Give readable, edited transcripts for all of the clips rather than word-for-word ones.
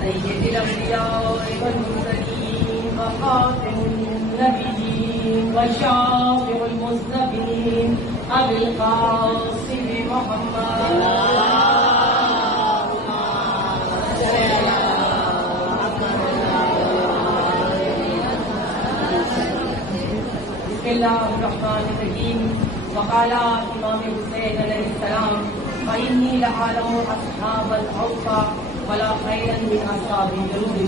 سيد الأنبياء والمرسلين وخاتم النبيين وشافع المذنبين أبي القاسم محمد بسم اللہ الرحمن الرحیم. وقال امام حسین علیہ السلام فإني لأعلم أصحاب الأوفى ولا خيرا من أصحاب الجنود.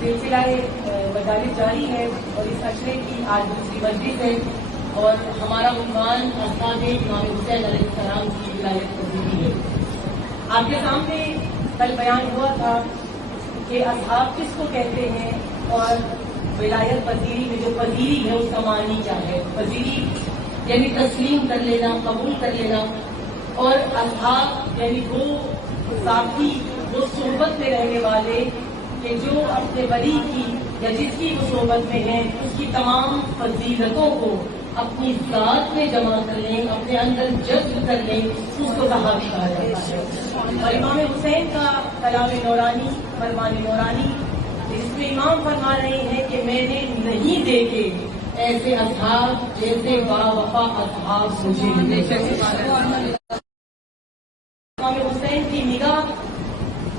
سلسلہ مجالس جاری ہے اور اس اشرے کی آج دوسری مجلس ہے اور ہمارا عنوان اصحاب امام حسین علیہ السلام کی ولایت پذیری ہے. آپ کے سامنے کل بیان ہوا تھا کہ اصحاب کس کو کہتے ہیں اور ولایت پذیری میں جو پذیری ہے اس کا معنی کیا ہے. پذیری یعنی تسلیم کر لینا، قبول کر لینا، اور اصحاب یعنی وہ ساتھی، وہ صحبت میں رہنے والے کہ جو اپنے ولی کی یا جس کی وہ صحبت میں ہیں اس کی تمام فضیلتوں کو اپنی ذات میں جمع کر لیں، اپنے اندر جذب کر لیں، اس کو صحابی کہا جاتا ہے. اور امام حسین کا کلام نورانی، فرمان نورانی، جس میں امام فرما رہے ہیں کہ میں نے نہیں دیکھے ایسے اصحاب جیسے با وفا اصحاب مجھے ملے. امام حسین کی نگاہ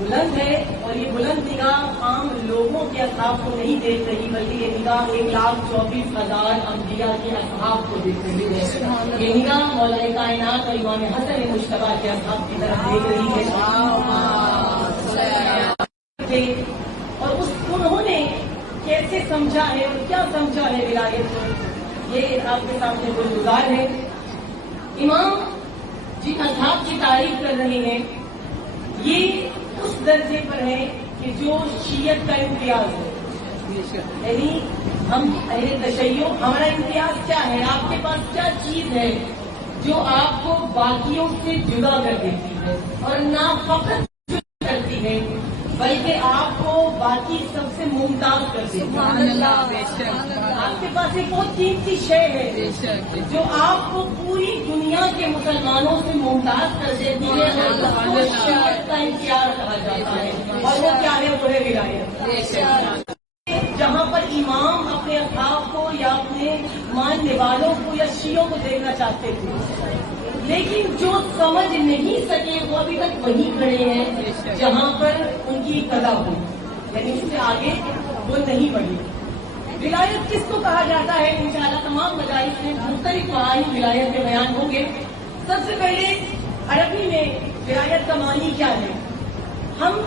بلند ہے اور یہ بلند نگاہ عام لوگوں کے اصحاب کو نہیں دیکھ رہی بلکہ یہ نگاہ 1,24,000 انبیاء کے اصحاب کو دیکھ رہی ہے. یہ نگاہ مولا کائنات اور امام حسن مجتبیٰ کے اصحاب کی طرف دیکھ رہی ہے. اور انہوں نے کیسے سمجھا ہے اور کیا سمجھا ہے ولایت کو، یہ آپ کے سامنے گلزار ہے. امام جن اصحاب کی تعریف کر رہے ہیں یہ اس درجے پر ہے کہ جو شیعت کا امتیاز ہے. یعنی ہم اہل تشیع، ہمارا امتیاز کیا ہے؟ آپ کے پاس کیا چیز ہے جو آپ کو باقیوں سے جدا کر دیتی ہے اور نہ فقط جدا کرتی ہے بلکہ آپ کو باقی سب سے ممتاز کر دیتی ہے. آپ کے پاس ایک بہت قیمتی شے ہے جو آپ کو پوری دنیا کے مسلمانوں سے ممتاز کر دیتی ہے اور اس کو شیعت کا امتیاز کہا جاتا ہے. اور وہ کیا ہے؟ وہ ہے ولایت. جہاں پر امام اپنے اصحاب کو یا اپنے ماننے والوں کو یا شیعوں کو دیکھنا چاہتے تھے لیکن جو سمجھ نہیں سکے وہ ابھی تک وہیں کھڑے ہیں جہاں پر ان کی ابتدا ہوئی، یعنی اس سے آگے وہ نہیں بڑھی. ولایت کس کو کہا جاتا ہے؟ انشاءاللہ تمام مجالس میں مختلف معانی ولایت کے بیان ہوں گے. سب سے پہلے عربی میں ولایت کا معنی کیا ہے؟ ہم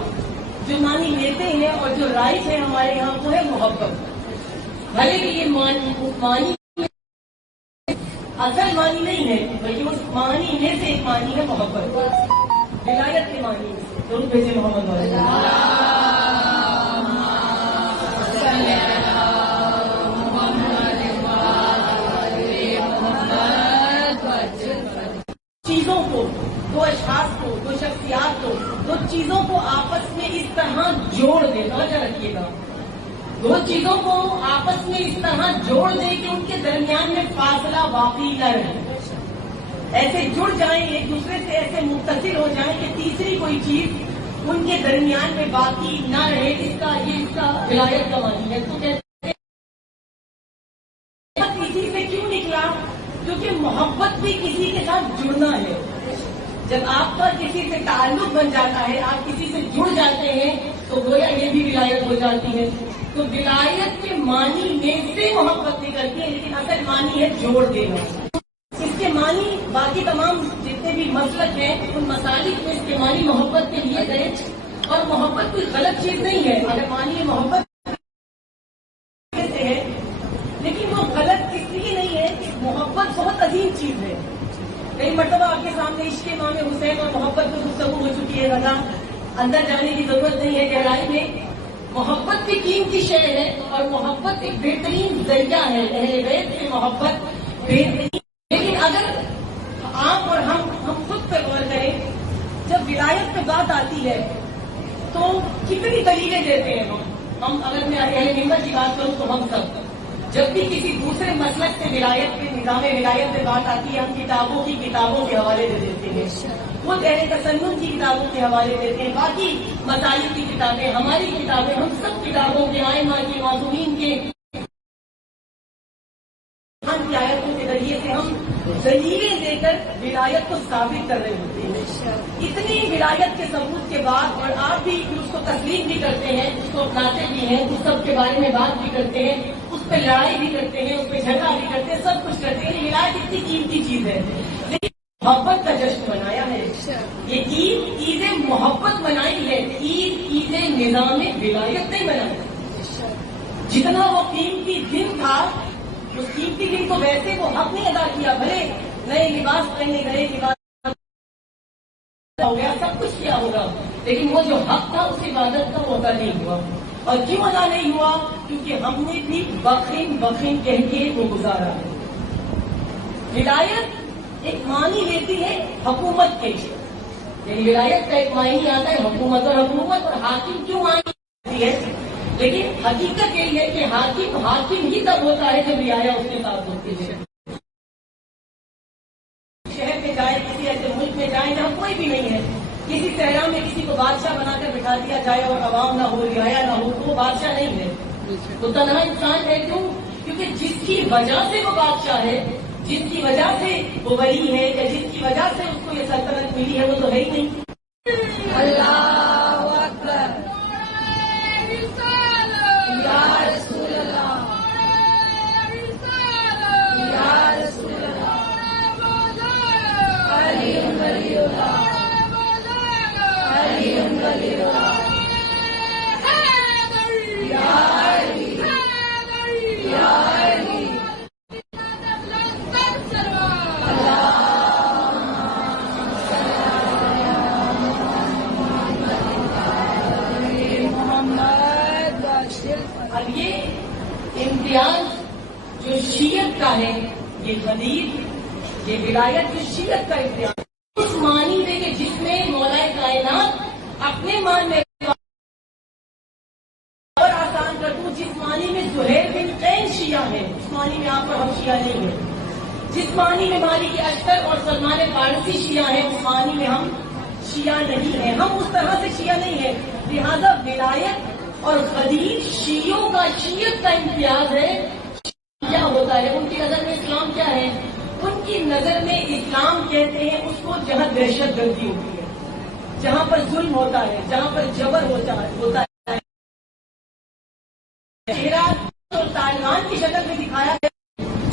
جو معنی لیتے ہیں اور جو رائج ہے ہمارے یہاں وہ ہے محبت. بھلے کہ یہ معنی اصل معنی نہیں ہے بلکہ اس معنی میں سے ایک معنی ہے محبت. ولایت کے معنی ضرور بھیجے محمد چیزوں کو، دو اشخاص کو، دو شخصیات کو، دو چیزوں کو آپس میں اس طرح جوڑ دے. توجہ رکھیے گا، دو چیزوں کو آپس میں اس طرح جوڑ دے کہ ان کے درمیان میں فاصلہ واقعی نہ رہے، ایسے جڑ جائیں ایک دوسرے سے، ایسے متصل ہو جائیں کہ تیسری کوئی چیز ان کے درمیان میں باقی نہ رہے. اس کا ولایت کا معنی ہے. تو کہتے ہیں کسی سے کیوں نکلا؟ کیونکہ محبت بھی کسی کے ساتھ جڑنا ہے. جب آپ کا کسی سے تعلق بن جاتا ہے، آپ کسی سے جڑ جاتے ہیں تو گویا یہ بھی ولایت ہو جاتی ہے. تو ولایت کے معنی میں سے محبت نکلتی ہے لیکن اصل معنی ہے جوڑ دینا. اس کے معنی باقی تمام جتنے بھی مسلک ہیں ان مسالک میں اس کے معنی محبت کے لیے گئے اور محبت کوئی غلط چیز نہیں ہے. اگر معنی محبت سے ہے لیکن وہ غلط اس لیے نہیں ہے کہ محبت بہت عظیم چیز ہے. کئی مرتبہ آپ کے سامنے عشق امام حسین اور محبت کی گفتگو ہو چکی ہے. رضا اندر جانے کی ضرورت نہیں ہے گہرائی میں. محبت بھی قیمتی شے ہے اور محبت ایک بہترین ذریعہ ہے. اہل بیت کی محبت بہترین ولایت پہ بات آتی ہے تو کتنی دلیلیں دیتے ہیں ہم اگر میں اہل ہمت کی بات کروں تو ہم سب جب بھی کسی دوسرے مسلک سے ولایت پہ نظام ولایت پہ بات آتی ہے ہم کتابوں کے حوالے دے دیتے ہیں، وہ اہل تسنن کی کتابوں کے حوالے دیتے ہیں، باقی مسائل کی کتابیں، ہماری کتابیں، ہم سب کتابوں کے آئمہ کے معصومین کے کی آیتوں کے ذریعے سے ہم دلیلیں دے کر ولایت کو ثابت کر رہے ہوتے ہیں۔ اتنی ولایت کے ثبوت کے بعد اور آپ بھی اس کو تسلیم بھی کرتے ہیں، اس کو اپناتے بھی ہیں، اس سب کے بارے میں بات بھی کرتے ہیں، اس پہ لڑائی بھی کرتے ہیں، اس پہ جھگڑا بھی کرتے ہیں، سب کچھ کرتے ہیں۔ یہ ولایت اتنی قیمتی چیز ہے لیکن محبت کا جشن منایا ہے، یہ عید محبت منائی ہے، عید نظام ولایت نہیں منائی۔ جتنا وہ قیمتی دن تھا اس قیمتی دن کو ویسے وہ حق نہیں ادا کیا، بھلے نئے لباس پہنے گئے، لباس ہو گیا، سب کچھ کیا ہوگا، لیکن وہ جو حق تھا اس عبادت کا وہ ادا نہیں ہوا۔ اور کیوں ادا نہیں ہوا؟ کیونکہ ہم نے بھی بخین کہہ کے وہ گزارا ہے۔ ولایت ایک معنی لیتی ہے حکومت کے، یعنی ولایت کا ایک معنی آتا ہے حکومت، اور حکومت اور حاکم کیوں معنی آتی ہے، لیکن حقیقت یہ ہے کہ حاکم ہی تب ہوتا ہے جب رعایا اس کے ساتھ ہوتی ہے۔ شہر میں جائے، کسی ایسے ملک میں جائیں جہاں کوئی بھی نہیں ہے، کسی صحرا میں کسی کو بادشاہ بنا کر بٹھا دیا جائے اور عوام نہ ہو، رعایا نہ ہو، تو وہ بادشاہ نہیں ہے، وہ تنہا انسان ہے۔ کیوں؟ کیونکہ جس کی وجہ سے وہ بادشاہ ہے، جس کی وجہ سے وہ ولی ہے، یا جس کی وجہ سے اس کو یہ سلطنت ملی ہے، وہ تو ہے ہی نہیں۔ اللہ اکبر، یا رسول اللہ، یا رسول اللہ، علی ولی اللہ، علی ولی اللہ، یا علی، یا علی، اب یہ امتیاز جو شیعت کا ہے، یہ غدیر، یہ ولایت جو شیعت کا امتیاز اس معنی میں کہ جس میں مولا کائنات اپنے مان میں اور آسان کر دوں، جس معنی میں زہیر بن قین شیعہ ہے اس معنی میں آپ اور ہم شیعہ نہیں ہیں، جس معنی میں مالک اشتر اور سلمان فارسی شیعہ ہیں اس معنی میں ہم شیعہ نہیں ہیں، ہم اس طرح سے شیعہ نہیں ہیں۔ لہذا ولایت اور غدیر شیعوں کا، شیعت کا امتیاز ہے۔ کیا ہوتا ہے ان کی نظر میں اسلام کیا ہے؟ ان کی نظر میں اسلام کہتے ہیں اس کو جہاں دہشت گردی ہوتی ہے، جہاں پر ظلم ہوتا ہے، جہاں پر جبر ہوتا ہے، چہرہ اور طالبان کی شکل میں دکھایا ہے،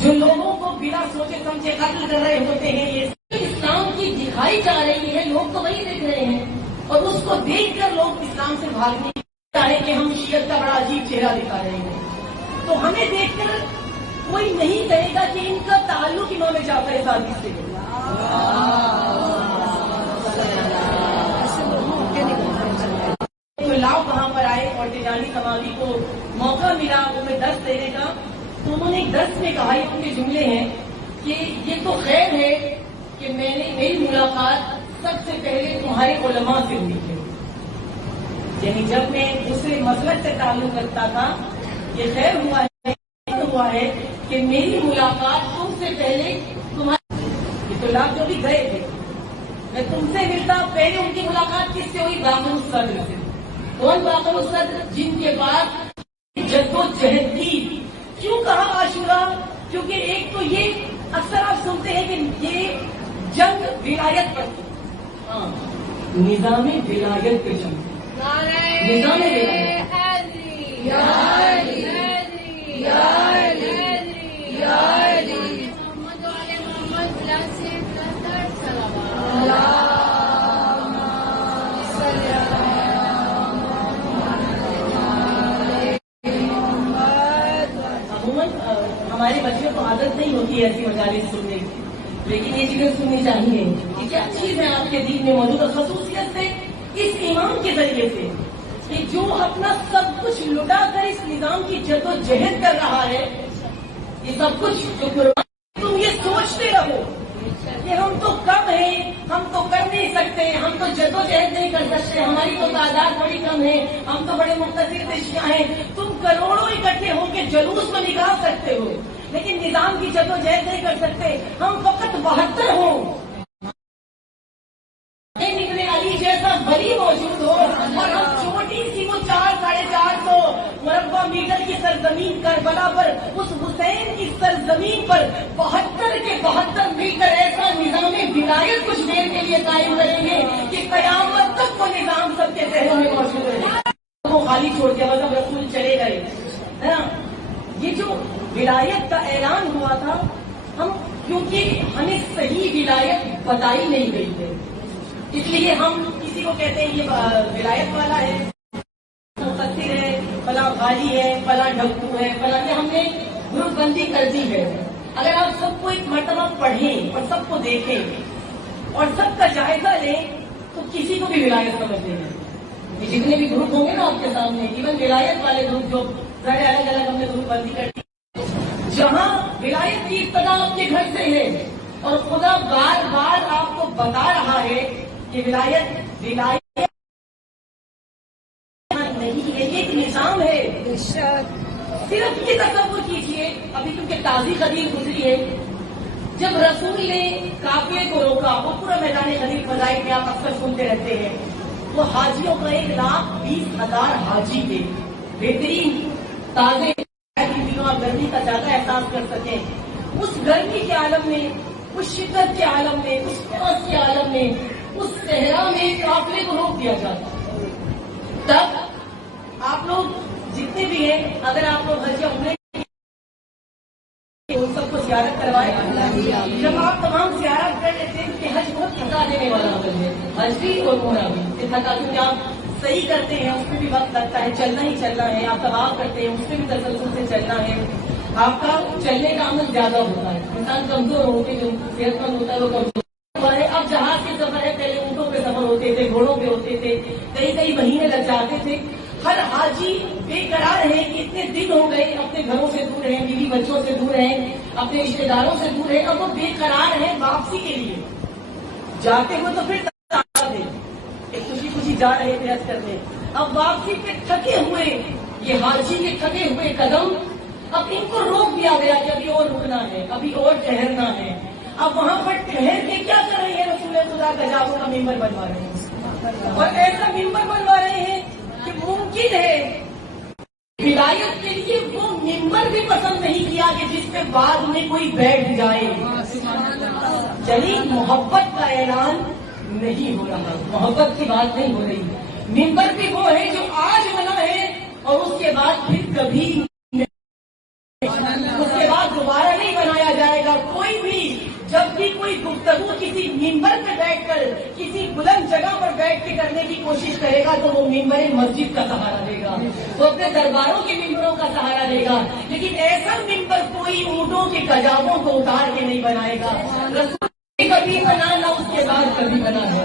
جو لوگوں کو بنا سوچے سمجھے قتل کر رہے ہوتے ہیں، یہ اسلام کی دکھائی جا رہی ہے، لوگ تو وہی دیکھ رہے ہیں، اور اس کو دیکھ کر لوگ اسلام سے بھاگنے ہے کہ ہم شیعت کا بڑا عجیب چہرہ دکھا رہے ہیں۔ تو ہمیں دیکھ کر کوئی نہیں کہے گا کہ ان کا تعلق امام جعفر صادق سے ہے۔ تو لاؤ وہاں پر آئے اور تجانی کمالی کو موقع ملا انہیں درس دینے کا، تو انہوں نے ایک درس میں کہا، یہ ان کے جملے ہیں کہ یہ تو خیر ہے کہ میری ملاقات سب سے پہلے تمہارے علماء سے ہوئی ہے، یعنی جب میں دوسرے مسلک سے تعلق رکھتا تھا، یہ خیر ہوا ہے کہ میری ملاقات تم سے پہلے تمہارے، یہ تو لاکھ جو بھی گئے تھے، میں تم سے ملتا، پہلے ان کی ملاقات کس سے ہوئی؟ باقر الصدر سے۔ کون باقر الصدر؟ جن کے بعد جد و جہد کی۔ کیوں کہا عاشورہ؟ کیونکہ ایک تو یہ اکثر آپ سنتے ہیں کہ یہ جنگ ولایت پر تھی، ہاں نظام ولایت پہ جنگ، نظام ولایت، یا علی، یا علی، یا علی، ہمارے بچوں کو عادت نہیں ہوتی ایسی مجالس سننے کی، لیکن یہ چیزیں سننی چاہیے۔ یہ کیا چیز ہے آپ کے دین میں موجود، اور خصوصیت سے اس امام کے ذریعے سے کہ جو اپنا سب کچھ لٹا کر اس نظام کی جد و جہد کر رہا ہے، یہ سب کچھ جو قربان، تم یہ سوچتے رہو کہ ہم تو کم ہیں، ہم تو کر نہیں سکتے، ہم تو جدوجہد نہیں کر سکتے، ہماری تو تعداد بڑی کم ہے، ہم تو بڑے مختصر تشیاں ہیں، تم کروڑوں اکٹھے ہو کے جلوس میں نکال سکتے ہو لیکن نظام کی جدوجہد نہیں کر سکتے، ہم فقط 72 ہوں نکلے علی جیسا بری موجود ہو اور ہم چھوٹی سی وہ 400-450 مربع میٹر کی سرزمین کربلا پر اس حسین کی سرزمین پر 72 کے 72 میٹر ایسا نظام ولایت کچھ دیر کے لیے قائم کریں گے کہ قیامت تک وہ نظام سب کے ذہنوں میں موجود رہے، وہ خالی چھوڑ کے مطلب رسول چلے گئے ہے نا۔ یہ جو ولایت کا اعلان ہوا تھا، ہم کیونکہ ہمیں صحیح ولایت بتائی نہیں گئی ہے اس لیے ہم کسی کو کہتے ہیں یہ ولایت والا ہے، مفسر ہے، فلاں غازی ہے، فلاں ڈھکو ہے، فلاں، ہم نے گروپ بندی کر دی ہے۔ اگر آپ سب کو ایک مرتبہ پڑھیں اور سب کو دیکھیں اور سب کا جائزہ لیں تو کسی کو بھی ولایت سمجھتے ہیں۔ یہ جتنے بھی گروپ ہوں گے نا آپ کے سامنے، ایون ولایت والے گروپ جو ظاہر الگ الگ ہم نے گروپ بندی کر دی، جہاں ولایت کی ابتدا آپ کے گھر سے ہے اور خدا بار بار آپ کو بتا رہا ہے کہ ولایت نہیں ہے، یہ ایک نظام ہے۔ صرف یہ تصور کیجیے، ابھی کیونکہ تازی خدیر گزری ہے، جب رسول نے قافلے کو روکا، وہ پورا میدان خدیر فضائل میں آپ اکثر سنتے رہتے ہیں، وہ حاجیوں کا 1,20,000 حاجی تھے، بہترین تازے دنوں آپ گرمی کا زیادہ احساس کر سکیں۔ اس گرمی کے عالم میں، اس شدت کے عالم میں، اس پیاس کے عالم میں، اس صحرا میں قافلے کو روک دیا جاتا۔ تب آپ لوگ جتنے بھی ہیں، اگر آپ لوگ حج یا عمرے ان سب کو زیارت کروائے، جب آپ تمام زیارت کر لیتے ہیں کہ حج بہت تھکا دینے والا عمل ہے، حج بھی اور عمرہ بھی، تھکا کیونکہ آپ صحیح کرتے ہیں اس میں بھی وقت لگتا ہے، چلنا ہی چلنا ہے، آپ طواف کرتے ہیں اس میں بھی تسلسل سے چلنا ہے، آپ کا چلنے کا عمل زیادہ ہوتا ہے، انسان کمزور ہو کے جو صحت مند ہوتا ہے وہ کمزور۔ اب جہاز کے سفر ہے، پہلے اونٹوں پہ سفر ہوتے تھے، گھوڑوں پہ ہوتے تھے، کئی مہینے لگ جاتے تھے۔ ہر حاجی بے قرار ہے کہ اتنے دن ہو گئے، اپنے گھروں سے دور ہیں، بیوی بچوں سے دور ہیں، اپنے رشتے داروں سے دور ہیں، اب وہ بے قرار ہیں واپسی کے لیے۔ جاتے ہوئے تو پھر خوشی جا رہے تھے حج کرنے، اب واپسی پہ تھکے ہوئے یہ حاجی کے تھکے ہوئے قدم، اب ان کو روک دیا گیا کہ ابھی اور رکنا ہے، ابھی اور ٹھہرنا ہے۔ اب وہاں پر ٹھہر کے کیا کر رہے ہیں؟ رسول خدا گجاووں کا ممبر بنوا رہے ہیں، اور ایسا ممبر بنوا رہے ہیں کہ ممکن ہے ولایت کے لیے وہ ممبر بھی پسند نہیں کیا کہ جس پہ بعد میں کوئی بیٹھ جائے۔ چلی محبت کا اعلان نہیں ہو رہا، محبت کی بات نہیں ہو رہی، ممبر بھی وہ ہے جو آج بنا ہے اور اس کے بعد پھر کبھی اس کے بعد دوبارہ نہیں بنایا جائے گا۔ کوئی بھی جب بھی کوئی گفتگو کسی ممبر پہ بیٹھ کر، کسی بلند جگہ پر بیٹھ کے کرنے کی کوشش کرے گا تو وہ ممبر مسجد کا سہارا لے گا، وہ اپنے درباروں کے ممبروں کا سہارا لے گا، لیکن ایسا ممبر کوئی اونٹوں کے گجاووں کو اتار کے نہیں بنائے گا۔ رسول کبھی بنا نہ اس کے بعد کبھی بنا ہے،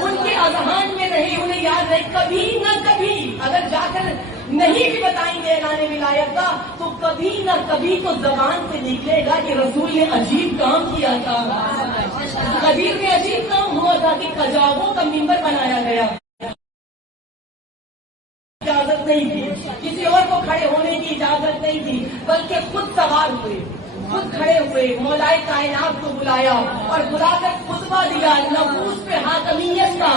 ان کے اذہان میں رہے، انہیں یاد رہے، کبھی نہ کبھی اگر جا کر نہیں بھی بتائیں گے اعلان ولایت کا تو کبھی نہ کبھی تو زبان سے نکلے گا کہ رسول نے عجیب کام کیا تھا، کبیر میں عجیب کام ہوا تھا کہ کجاووں کا ممبر بنایا گیا، اجازت نہیں تھی، کسی اور کو کھڑے ہونے کی اجازت نہیں تھی، بلکہ خود سوار ہوئے، خود کھڑے ہوئے، مولائے کائنات کو بلایا اور بلا کر خطبہ دیا نفوس پہ حاکمیت کا،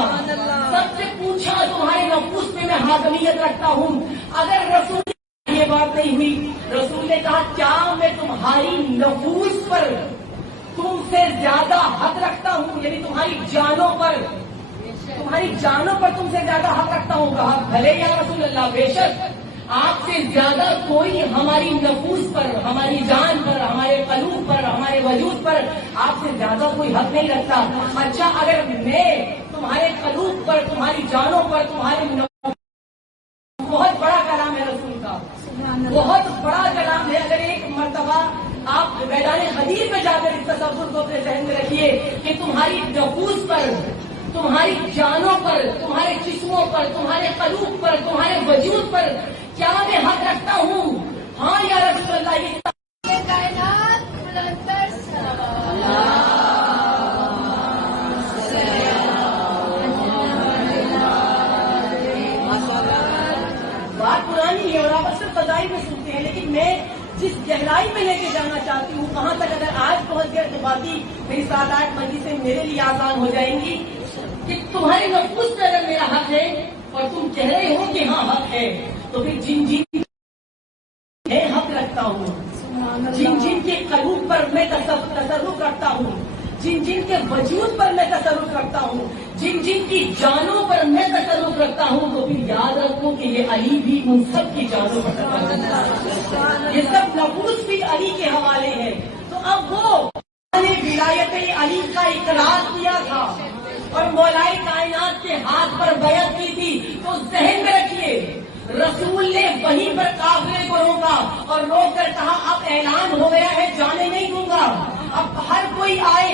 سب سے پوچھا تمہارے نفوس پہ میں حاکمیت رکھتا ہوں۔ اگر رسول یہ بات نہیں ہوئی، رسول نے کہا کیا میں تمہاری نفوس پر تم سے زیادہ حق رکھتا ہوں، یعنی تمہاری جانوں پر تم سے زیادہ حق رکھتا ہوں؟ کہا بھلے یا رسول اللہ، بے شک آپ سے زیادہ کوئی ہماری نفوس پر، ہماری جان پر، ہمارے قلوب پر، ہمارے وجود پر آپ سے زیادہ کوئی حق نہیں رکھتا۔ اچھا اگر میں تمہارے قلوب پر، تمہاری جانوں پر، تمہارے بہت بڑا کلام ہے رسول کا، بہت بڑا کلام ہے۔ اگر ایک مرتبہ آپ میدان خدیر میں جا کر اس تصور کو اپنے ذہن میں رکھیے کہ تمہاری نفوس پر، تمہاری جانوں پر، تمہارے جسموں پر، تمہارے قلوب پر، تمہارے وجود پر کیا میں حق رکھتا ہوں؟ ہاں یا رسول اللہ، یہ کائنات باقی میری 7-8 مجلسیں میرے لیے آسان ہو جائیں گی کہ تمہارے نفس پہ اگر میرا حق ہے اور تم کہہ رہے ہو کہ ہاں حق ہے، تو پھر جن جن میں حق رکھتا ہوں، جن جن کے قلوب پر میں تصرف رکھتا ہوں، جن جن کے وجود پر میں تصرف رکھتا ہوں، جن جن کی جانوں پر میں تصرف رکھتا ہوں، تو پھر یاد رکھو کہ یہ علی بھی ان سب کی جانوں پر تصرف رکھتا ہے، یہ سب نفوس بھی علی کے حوالے ہیں۔ تو اب وہ نے ولایت علی کا اقرار کیا تھا اور مولائے کائنات کے ہاتھ پر بیعت کی تھی، تو ذہن میں رکھیے رسول نے وہیں پر قافلے کو روکا اور روک کر کہا اب اعلان ہو گیا ہے، جانے نہیں دوں گا، اب ہر کوئی آئے۔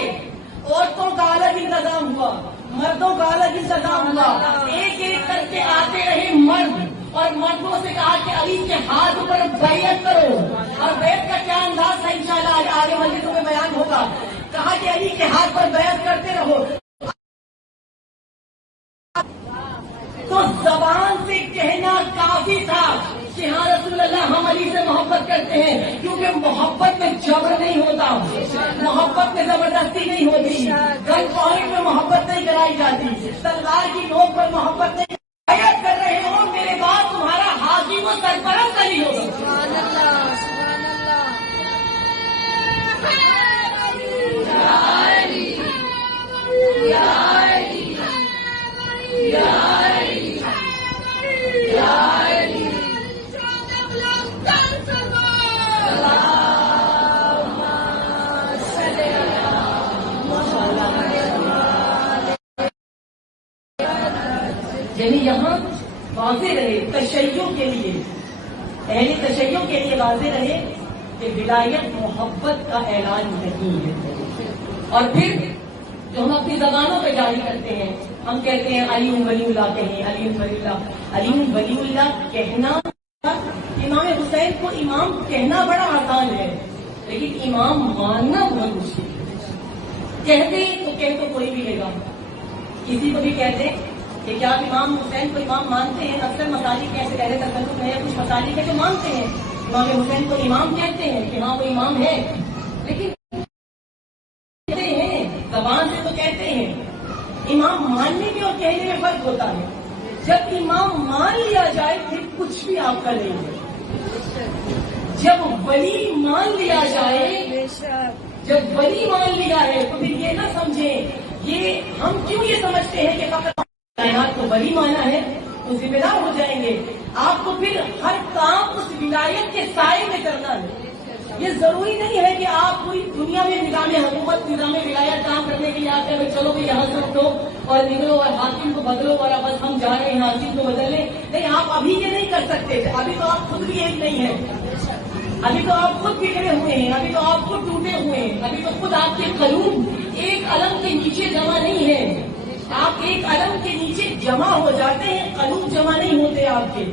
عورتوں کا الگ انتظام ہوا، مردوں کا الگ انتظام ہوا، ایک ایک کر کے آتے رہے مرد، اور مردوں سے کہا کہ علی کے ہاتھ پر بیعت کرو، اور بیعت کا کیا انداز ہے انشاءاللہ آگے مسجدوں میں بیان ہوگا۔ کہا کہ علی کے ہاتھ پر بیعت کرتے رہو۔ تو زبان سے کہنا کافی تھا کہ ہاں رسول اللہ ہم علی سے محبت کرتے ہیں، کیونکہ محبت میں جبر نہیں ہوتا، محبت میں زبردستی نہیں ہوتی، گن پوائنٹ میں محبت نہیں کرائی جاتی، تلوار کی نوک پر محبت نہیں بیعت کر رہے ہو، میرے بعد تمہارا حاکم و سرپرست علی ہوگا۔ سبحان اللہ، سبحان یعنی یہاں واضح رہے تشیع کے لیے، اہل تشیع کے لیے واضح رہے کہ ولایت محبت کا اعلان نہیں ہے۔ اور پھر جو ہم اپنی زبانوں پہ جاری کرتے ہیں، ہم کہتے ہیں علی ولی اللہ کہیں، علی ولی اللہ، علی ولی اللہ کہنا، امام حسین کو امام کہنا بڑا آسان ہے، لیکن امام ماننا بہت مشکل ہے۔ کہتے تو کوئی بھی لے گا، کسی کو بھی کہتے کہ کیا آپ امام حسین کو امام مانتے ہیں؟ اکثر مسالک کیسے کہہ رہے تصوف ہے، کچھ مسالک ہے جو مانتے ہیں امام حسین کو امام کہتے ہیں کہ ہاں وہ امام ہے، لیکن کہتے ہیں زبان سے تو کہتے ہیں، امام ماننے میں اور کہنے میں فرق ہوتا ہے۔ جب امام مان لیا جائے پھر کچھ بھی آپ کا نہیں ہے، جب ولی مان لیا جائے، جب ولی مان لیا ہے تو پھر یہ نہ سمجھیں، یہ ہم کیوں یہ سمجھتے ہیں کہ فقط کائنات کو ولی مانا ہے تو ذمہ دار ہو جائیں گے۔ آپ کو پھر ہر کام اس ولایت کے سائے میں کرنا ہے۔ یہ ضروری نہیں ہے کہ آپ پوری دنیا میں نظام حکومت، نظام ولایت کام کرنے کے لیے آپ کہیں چلو بھائی یہاں سے اٹھو اور نکلو اور حاکم کو بدلو اور اب بس ہم جا رہے ہیں حاکم کو بدلنے۔ نہیں، آپ ابھی یہ نہیں کر سکتے، ابھی تو آپ خود بھی ایک نہیں ہیں، ابھی تو آپ خود بگڑے ہوئے ہیں، ابھی تو آپ خود ٹوٹے ہوئے ہیں، ابھی تو خود آپ کے قلوب ایک علم کے نیچے جمع نہیں ہے۔ آپ ایک علم کے نیچے جمع ہو جاتے ہیں، قلوب جمع نہیں ہوتے آپ کے۔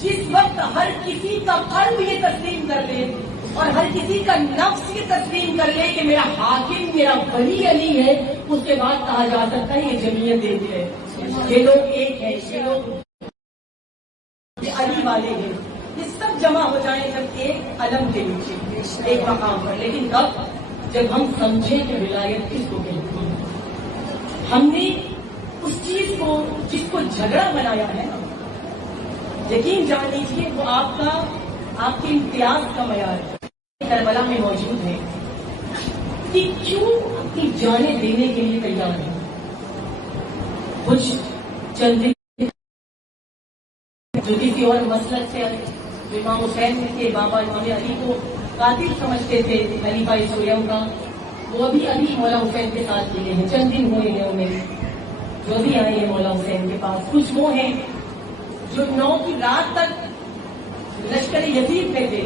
جس وقت ہر کسی کا قلب یہ تسلیم کر لے اور ہر کسی کا نفس یہ تسلیم کر لے کہ میرا حاکم میرا ولی علی ہے، اس کے بعد کہا جا سکتا ہے یہ جمعیت ایک ہے، یہ لوگ ایک ہے، یہ لوگ علی والے ہیں۔ یہ سب جمع ہو جائیں جب ایک علم کے نیچے ایک مقام پر، لیکن کب؟ جب ہم سمجھیں کہ ولایت کس کو کہتی ہے۔ ہم نے اس چیز کو جس کو جھگڑا بنایا ہے، یقین جان لیجیے وہ آپ کے امتیاز کا معیار کربلا میں موجود ہے کہ کیوں اپنی جانیں دینے کے لیے تیار ہیں۔ کچھ چند جو کسی اور مسلک سے، جو امام حسین کے بابا امام علی کو قاتل سمجھتے تھے خلیفہ سویم کا، وہ ابھی مولا حسین کے ساتھ ملے ہیں، چند دن ہوئے ہیں انہیں جو بھی آئے ہیں مولا حسین کے پاس۔ کچھ وہ ہیں جو 9 کی رات تک لشکر یزید میں تھے،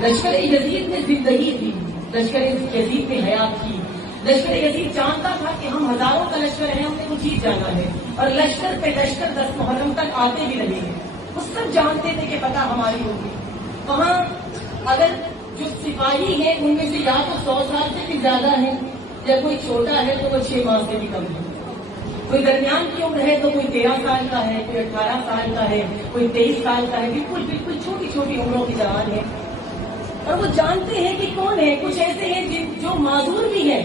لشکر یزید میں زندگی تھی، لشکر یزید میں حیات تھی۔ لشکر یزید جانتا تھا کہ ہم ہزاروں کا لشکر ہے، ہم نے کچھ جیت جانا ہے، اور لشکر پہ لشکر 10 محرم تک آتے بھی رہے ہیں۔ وہ سب جانتے تھے کہ فتح ہماری ہوگی۔ وہاں اگر جو سپاہی ہیں ان میں سے یا تو 100 سال سے بھی زیادہ ہیں، یا کوئی چھوٹا ہے تو وہ 6 ماہ سے بھی کم ہے، کوئی درمیان کی عمر ہے تو کوئی 13 سال کا ہے، کوئی 18 سال کا ہے، کوئی 23 سال کا ہے، بالکل چھوٹی چھوٹی عمروں کی جوان ہے۔ اور وہ جانتے ہیں کہ کون ہے. کچھ ایسے ہیں جو معذور بھی ہیں,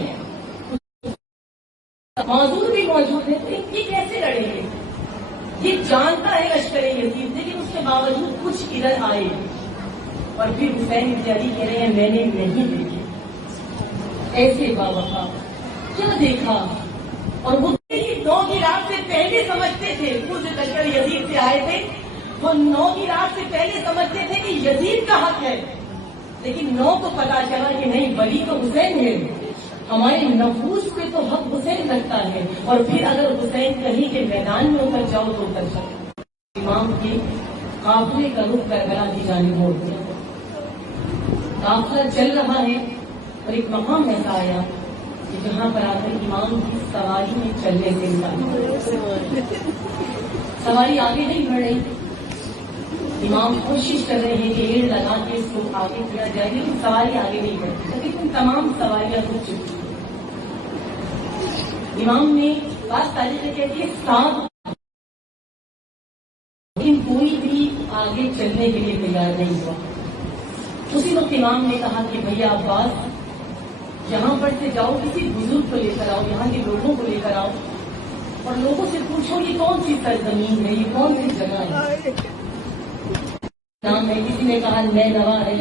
معذور بھی موجود ہیں, تو یہ کیسے لڑیں گے؟ یہ جانتا ہے لشکر یزید, لیکن اس کے باوجود کچھ ادھر آئے اور پھر حسین بن علی کہہ رہے ہیں میں نے نہیں دیکھے ایسے باوفا. کیا دیکھا؟ اور وہ 9 کی رات سے پہلے سمجھتے تھے, وہ جو لشکر یزید سے آئے تھے وہ 9 کی رات سے پہلے سمجھتے تھے کہ یزید کا حق ہے, لیکن 9 کو پتا چلا کہ نہیں, ولی تو حسین ہے, ہمارے نفوس پہ تو حق حسین لگتا ہے. اور پھر اگر حسین کہیں کہ میدان میں اتر جاؤ تو اتر سکتے. امام کے قافلے کا رخ کربلا کی جانب ہو گیا. قافلہ چل رہا ہے اور ایک مقام ایسا آیا کہ جہاں پر آ کر امام کی سواری میں چلنے سے انسان, سواری آگے نہیں بڑھ رہی. امام کوشش کر رہے ہیں کہ ایڑ لگا کے اس کو آگے کیا جائے, لیکن سواری آگے نہیں بڑھتی, لیکن تمام سواریاں رک چکی. امام نے بات تاریخ کہتی ہے 7, لیکن کوئی بھی آگے چلنے کے لیے تیار نہیں ہوا. اسی وقت امام نے کہا کہ بھیا عباس یہاں پر سے جاؤ, کسی بزرگ کو لے کر آؤ, یہاں کے لوگوں کو لے کر آؤ اور لوگوں سے پوچھو یہ کون سی سرزمین ہے, یہ کون سی جگہ ہے, نام ہے. کسی نے کہا نینوا ہے,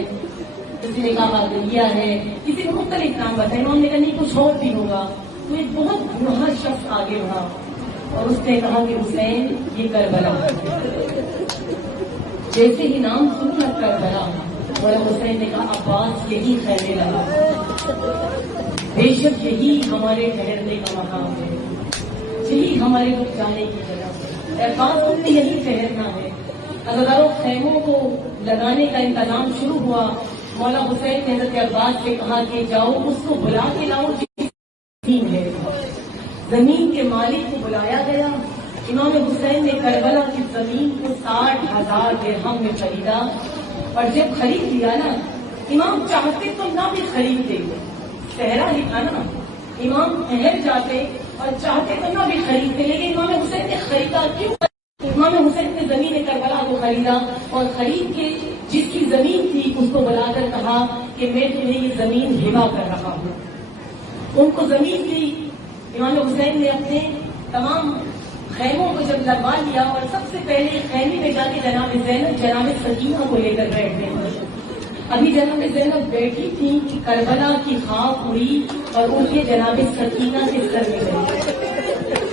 کسی نے کہا بادیا ہے, کسی نے مختلف نام بتائے. انہوں نے کہا نہیں کچھ اور بھی ہوگا. تو ایک بہت بوڑھا شخص آگے بڑھا اور اس نے کہا کہ حسین یہ کربلا. جیسے ہی نام سنا کربلا, اور حسین نے کہا عباس یہی ٹھہرنے لگا, بے شک یہی ہمارے ٹھہرنے کا مقام ہے, یہی ہمارے لوگ جانے کی جگہ ہے. عباس تم نے یہی ٹھہرنا ہے. ہزاروں خیموں کو لگانے کا انتظام شروع ہوا. مولا حسین نے حضرت عباس سے کہا کہ جاؤ اس کو بلا کے لاؤ جس زمین ہے. زمین کے مالک کو بلایا گیا. امام حسین نے کربلا کی زمین کو 60,000 درہم میں خریدا, اور جب خرید لیا نا, امام چاہتے تو نہ بھی خریدتے, صحرا ہی تھا نا, امام ٹھہر جاتے اور چاہتے تو نہ بھی خریدتے, لیکن امام حسین نے خریدا کیوں؟ امام حسین نے زمین کربلا کو خریدا اور خرید کے جس کی زمین تھی اس کو بلا کر کہا کہ میں تمہیں یہ زمین ہبا کر رہا ہوں. ان کو زمین دی. امام حسین نے اپنے تمام خیموں کو جب لگوا لیا اور سب سے پہلے خیمے میں جا کے جناب زینب جناب سکینہ کو لے کر بیٹھ گئے. ابھی جناب زینب بیٹھی تھی کہ کربلا کی خاک اڑی اور ان کے جناب سکینہ کے سر میں گئی.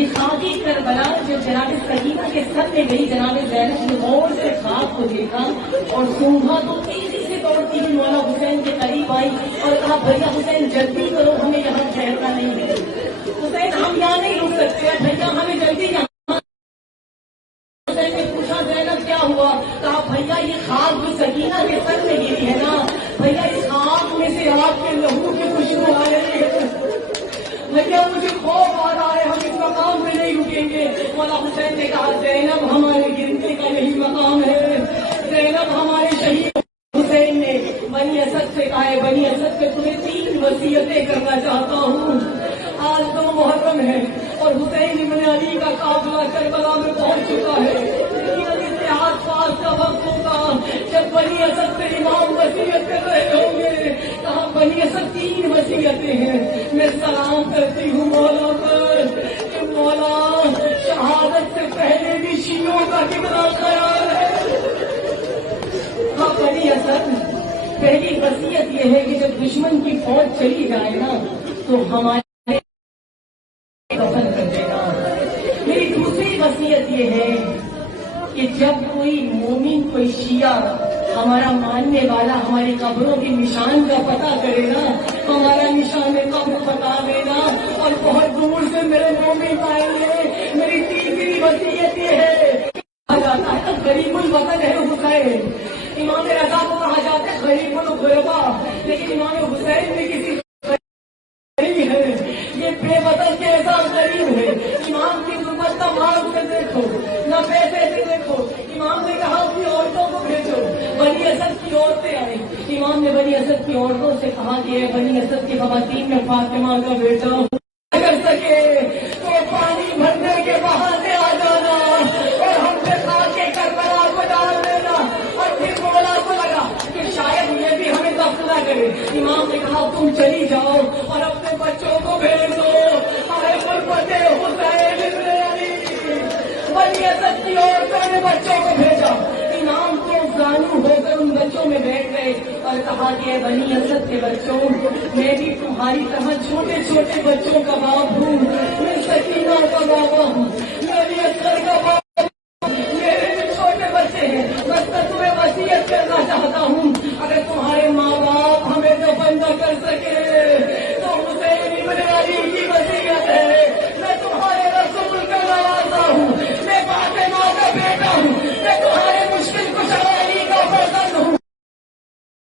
اس خاکی کربلا جب جناب سکینہ کے سر میں گئی, جناب زینب نے غور سے خاک کو دیکھا اور سونگا تو تیزی سے دوڑتی ہوئی مولا حسین کے قریب آئی اور کہا بھیا حسین جلدی کرو, ہمیں یہاں ٹھہرنا نہیں ہے. حسین ہم یہاں نہیں رک سکتے, بھیا ہمیں جلدی یہاں. حسین نے پوچھا زینب کیا ہوا؟ کہا بھیا یہ خاک جو سکینہ کے سر میں گری ہے نا, بھیا اس خاک میں سے آپ کے لہو کی خوشبو آ رہی ہے. بھیا مجھے خوف آ رہا ہے, ہم اس مقام میں نہیں رکیں گے. مولا حسین نے کہا زینب ہمارے گرنے کا یہی مقام ہے, زینب ہمارے شہید. حسین نے بنی اسد سے کہا ہے بنی اسد سے تمہیں 3 وصیتیں کرنا چاہتا ہوں. آج تو محرم ہے اور حسین ابن علی کا قافلہ کربلا میں پہنچ چکا ہے. آس پاس کا وقت ہوگا جب بنی اسد سے امام وصیت کر رہے ہوں گے. کہاں بنی اسد 3 وصیتیں ہیں. میں سلام کرتی ہوں مولا پر کہ مولا شہادت سے پہلے بھی شیعوں کا کتنا خیال ہے. ہاں بنی اسد پہلی وصیت یہ ہے کہ جب دشمن کی فوج چلی جائے نا تو ہمارے دفن کر دینا. میری دوسری وصیت یہ ہے کہ جب کوئی مومن کوئی شیعہ ہمارا ماننے والا ہماری قبروں کے نشان کا پتہ کرے نا, ہمارا نشان قبر بتا دینا اور بہت دور سے میرے مومن آئیں گے. میری تیسری وصیت یہ ہے, کہا جاتا ہے غریب الوطن ہے حسین. امام رضا کو کہا جاتا ہے غریب الغربا, لیکن امام حسین نے کسی نہیں ہے, یہ بے وطن کے ایسا غریب ہے. امام کی حکومت کا مال سے دیکھو نہ پیسے سے دیکھو. امام نے کہا اپنی عورتوں کو بھیجو. بنی اسد کی عورتیں آئیں. امام نے بنی اسد کی عورتوں سے کہا کہ بنی اسد کی خواتین میں فاطمہ کا بیٹا اگر سکے تو پانی بھرنے کے بہانے آ جانا اور ہم سے کھا کے کربلا کو ڈال دینا. اور پھر مولا کو لگا کہ شاید یہ بھی اور کہا کہ اے بنی اسد کے بچوں، میں بھی تمہاری طرح چھوٹے چھوٹے بچوں کا باپ ہوں، میں سکینہ کا بابا ہوں،